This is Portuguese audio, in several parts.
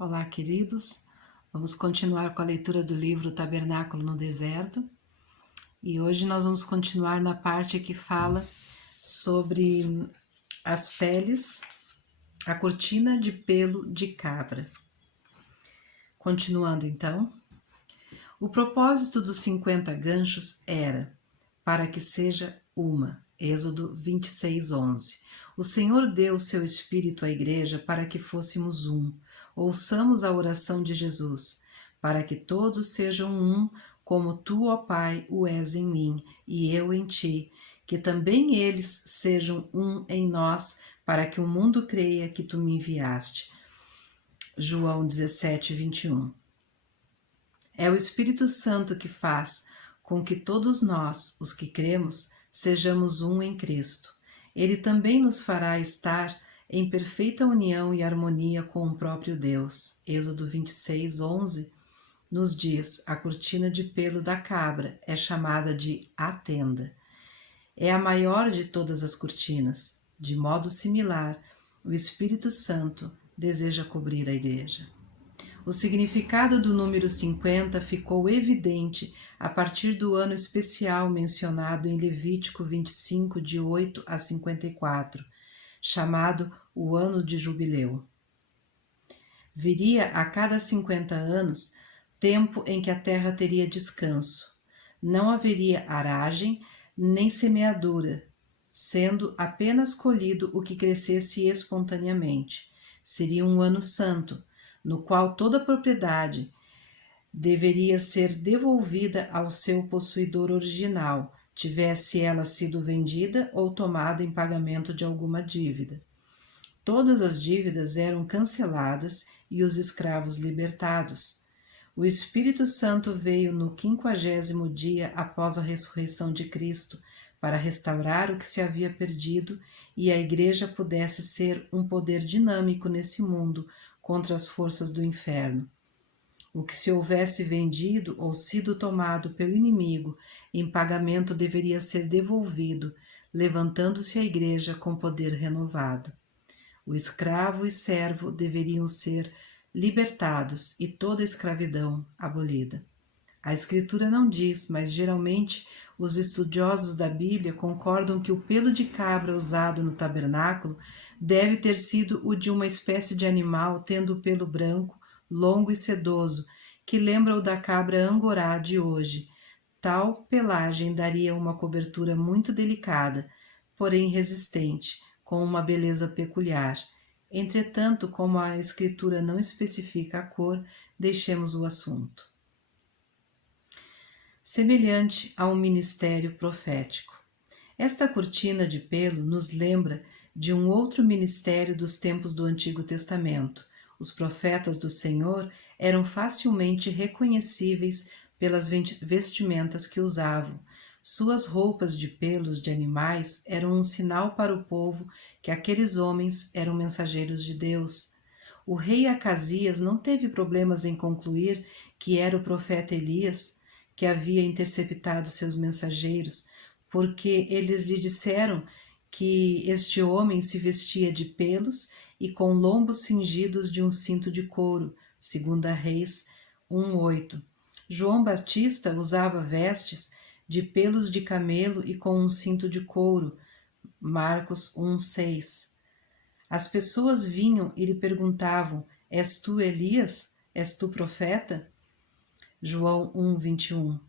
Olá, queridos. Vamos continuar com a leitura do livro Tabernáculo no Deserto. E hoje nós vamos continuar na parte que fala sobre as peles, a cortina de pelo de cabra. Continuando então, o propósito dos 50 ganchos era para que seja uma. Êxodo 26:11. O Senhor deu o seu Espírito à Igreja para que fôssemos um. Ouçamos a oração de Jesus, para que todos sejam um, como tu, ó Pai, o és em mim, e eu em ti, que também eles sejam um em nós, para que o mundo creia que tu me enviaste. João 17:21. É o Espírito Santo que faz com que todos nós, os que cremos, sejamos um em Cristo. Ele também nos fará estar em perfeita união e harmonia com o próprio Deus. Êxodo 26:11 nos diz: a cortina de pelo da cabra é chamada de a tenda. É a maior de todas as cortinas. De modo similar, o Espírito Santo deseja cobrir a igreja. O significado do número 50 ficou evidente a partir do ano especial mencionado em Levítico 25, de 8 a 54, chamado o Ano de Jubileu. Viria a cada 50 anos tempo em que a terra teria descanso. Não haveria aragem nem semeadura, sendo apenas colhido o que crescesse espontaneamente. Seria um ano santo, no qual toda propriedade deveria ser devolvida ao seu possuidor original, tivesse ela sido vendida ou tomada em pagamento de alguma dívida. Todas as dívidas eram canceladas e os escravos libertados. O Espírito Santo veio no 50º dia após a ressurreição de Cristo para restaurar o que se havia perdido e a Igreja pudesse ser um poder dinâmico nesse mundo contra as forças do inferno. O que se houvesse vendido ou sido tomado pelo inimigo em pagamento deveria ser devolvido, levantando-se a Igreja com poder renovado. O escravo e servo deveriam ser libertados e toda a escravidão abolida. A Escritura não diz, mas geralmente os estudiosos da Bíblia concordam que o pelo de cabra usado no tabernáculo deve ter sido o de uma espécie de animal tendo o pelo branco, longo e sedoso, que lembra o da cabra angorá de hoje. Tal pelagem daria uma cobertura muito delicada, porém resistente, com uma beleza peculiar. Entretanto, como a Escritura não especifica a cor, deixemos o assunto. Semelhante a um ministério profético. Esta cortina de pelo nos lembra de um outro ministério dos tempos do Antigo Testamento. Os profetas do Senhor eram facilmente reconhecíveis pelas vestimentas que usavam. Suas roupas de pelos de animais eram um sinal para o povo que aqueles homens eram mensageiros de Deus. O rei Acasias não teve problemas em concluir que era o profeta Elias que havia interceptado seus mensageiros, porque eles lhe disseram que este homem se vestia de pelos e com lombos cingidos de um cinto de couro, segundo Reis 1:8. João Batista usava vestes de pelos de camelo e com um cinto de couro, Marcos 1:6. As pessoas vinham e lhe perguntavam: és tu Elias? És tu profeta? João 1:21.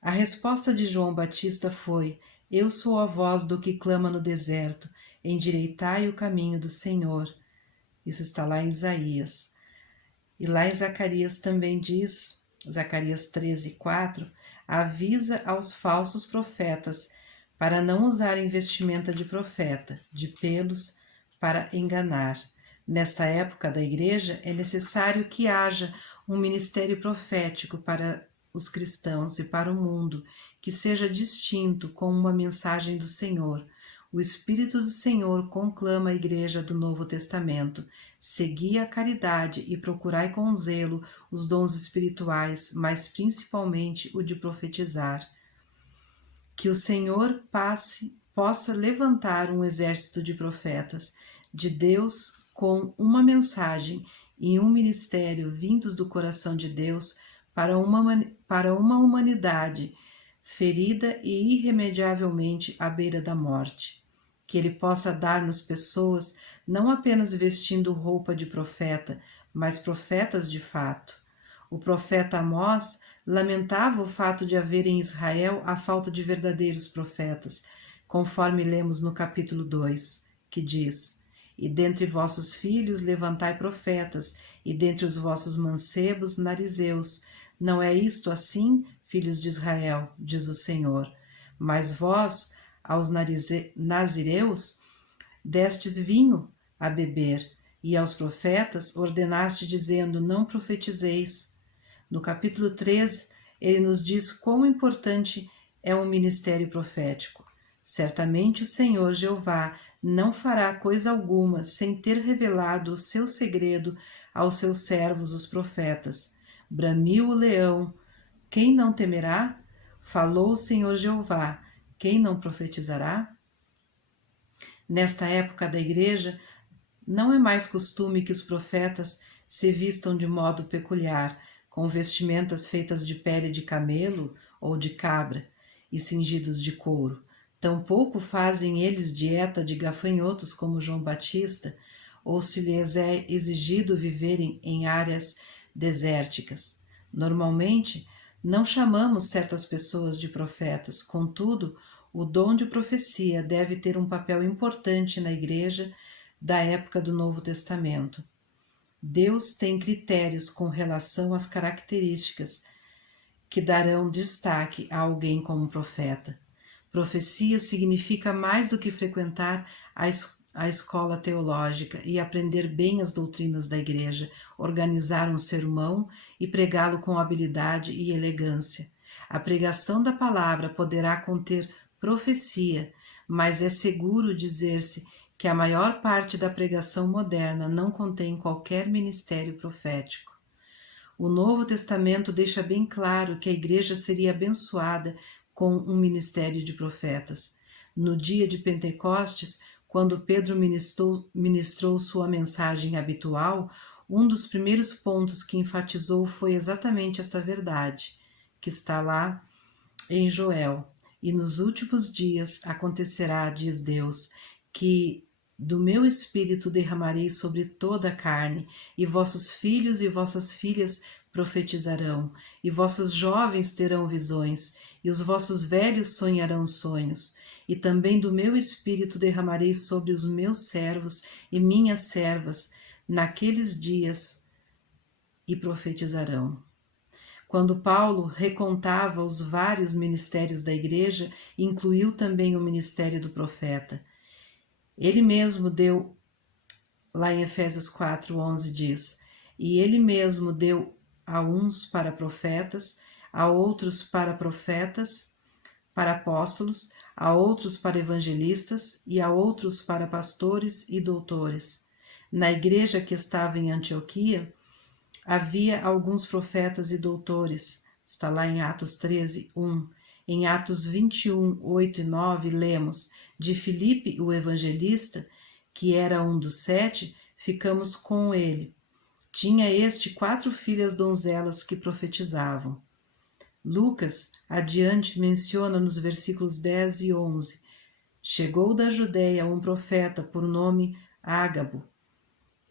A resposta de João Batista foi: eu sou a voz do que clama no deserto, endireitai o caminho do Senhor. Isso está lá em Isaías. E lá em Zacarias também diz, Zacarias 13:4, avisa aos falsos profetas para não usarem vestimenta de profeta, de pelos, para enganar. Nesta época da igreja, é necessário que haja um ministério profético para os cristãos e para o mundo, que seja distinto com uma mensagem do Senhor. O Espírito do Senhor conclama a igreja do Novo Testamento: segui a caridade e procurai com zelo os dons espirituais, mas principalmente o de profetizar. Que o Senhor possa levantar um exército de profetas de Deus com uma mensagem e um ministério vindos do coração de Deus para uma humanidade ferida e irremediavelmente à beira da morte. Que Ele possa dar-nos pessoas não apenas vestindo roupa de profeta, mas profetas de fato. O profeta Amós lamentava o fato de haver em Israel a falta de verdadeiros profetas, conforme lemos no capítulo 2, que diz: E dentre vossos filhos levantai profetas, e dentre os vossos mancebos narizeus. Não é isto assim, filhos de Israel, diz o Senhor. Mas vós, aos nazireus, destes vinho a beber, e aos profetas ordenaste, dizendo: Não profetizeis. No capítulo 13, ele nos diz quão importante é um ministério profético. Certamente o Senhor Jeová não fará coisa alguma sem ter revelado o seu segredo aos seus servos, os profetas. Bramiu o leão, quem não temerá? Falou o Senhor Jeová, quem não profetizará? Nesta época da igreja, não é mais costume que os profetas se vistam de modo peculiar, com vestimentas feitas de pele de camelo ou de cabra e cingidos de couro. Tampouco fazem eles dieta de gafanhotos como João Batista, ou se lhes é exigido viverem em áreas desérticas. Normalmente, não chamamos certas pessoas de profetas, contudo, o dom de profecia deve ter um papel importante na igreja da época do Novo Testamento. Deus tem critérios com relação às características que darão destaque a alguém como profeta. Profecia significa mais do que frequentar a escola teológica e aprender bem as doutrinas da igreja, organizar um sermão e pregá-lo com habilidade e elegância. A pregação da palavra poderá conter profecia, mas é seguro dizer-se que a maior parte da pregação moderna não contém qualquer ministério profético. O Novo Testamento deixa bem claro que a igreja seria abençoada com um ministério de profetas. No dia de Pentecostes, quando Pedro ministrou sua mensagem habitual, um dos primeiros pontos que enfatizou foi exatamente esta verdade, que está lá em Joel. E nos últimos dias acontecerá, diz Deus, que do meu espírito derramarei sobre toda a carne, e vossos filhos e vossas filhas profetizarão, e vossos jovens terão visões, e os vossos velhos sonharão sonhos. E também do meu espírito derramarei sobre os meus servos e minhas servas naqueles dias, e profetizarão. Quando Paulo recontava os vários ministérios da igreja, incluiu também o ministério do profeta. Ele mesmo deu, lá em Efésios 4:11 diz: E ele mesmo deu a uns para profetas, a outros para profetas, para apóstolos, a outros para evangelistas e a outros para pastores e doutores. Na igreja que estava em Antioquia, havia alguns profetas e doutores. Está lá em Atos 13:1. Em Atos 21:8 e 9, lemos: De Filipe, o evangelista, que era um dos 7, ficamos com ele. Tinha este 4 filhas donzelas que profetizavam. Lucas, adiante, menciona nos versículos 10 e 11: Chegou da Judeia um profeta por nome Ágabo,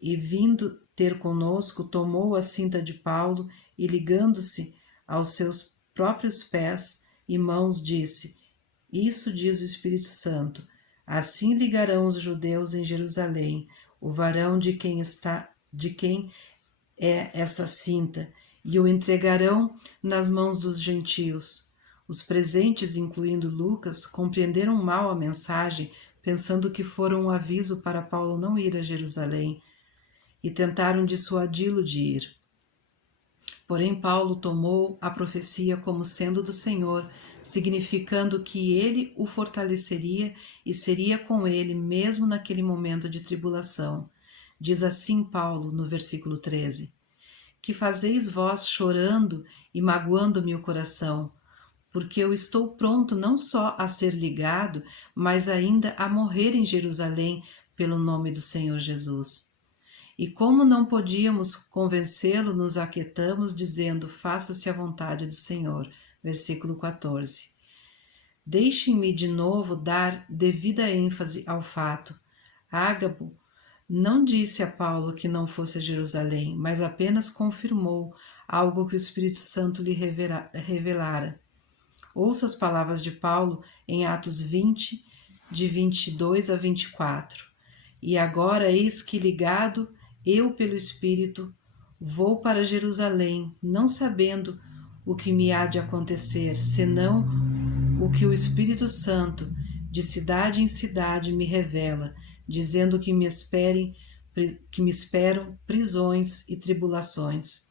e vindo ter conosco, tomou a cinta de Paulo e, ligando-se aos seus próprios pés e mãos, disse: Isso diz o Espírito Santo: Assim ligarão os judeus em Jerusalém o varão de quem é esta cinta, e o entregarão nas mãos dos gentios. Os presentes, incluindo Lucas, compreenderam mal a mensagem, pensando que fora um aviso para Paulo não ir a Jerusalém, e tentaram dissuadi-lo de ir. Porém, Paulo tomou a profecia como sendo do Senhor, significando que ele o fortaleceria e seria com ele mesmo naquele momento de tribulação. Diz assim Paulo no versículo 13: Que fazeis vós chorando e magoando-me o coração, porque eu estou pronto não só a ser ligado, mas ainda a morrer em Jerusalém pelo nome do Senhor Jesus. E como não podíamos convencê-lo, nos aquietamos, dizendo: faça-se a vontade do Senhor. Versículo 14. Deixem-me de novo dar devida ênfase ao fato. Ágabo não disse a Paulo que não fosse a Jerusalém, mas apenas confirmou algo que o Espírito Santo lhe revelara. Ouça as palavras de Paulo em Atos 20, de 22 a 24. E agora, eis que, ligado eu pelo Espírito, vou para Jerusalém, não sabendo o que me há de acontecer, senão o que o Espírito Santo, de cidade em cidade, me revela, dizendo que me esperam prisões e tribulações.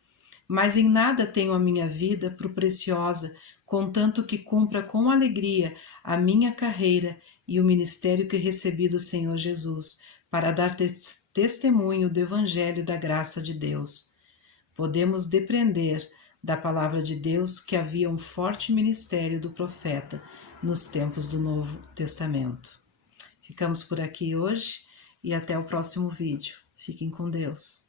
Mas em nada tenho a minha vida por preciosa, contanto que cumpra com alegria a minha carreira e o ministério que recebi do Senhor Jesus, para dar testemunho do Evangelho da graça de Deus. Podemos depreender da palavra de Deus que havia um forte ministério do profeta nos tempos do Novo Testamento. Ficamos por aqui hoje e até o próximo vídeo. Fiquem com Deus.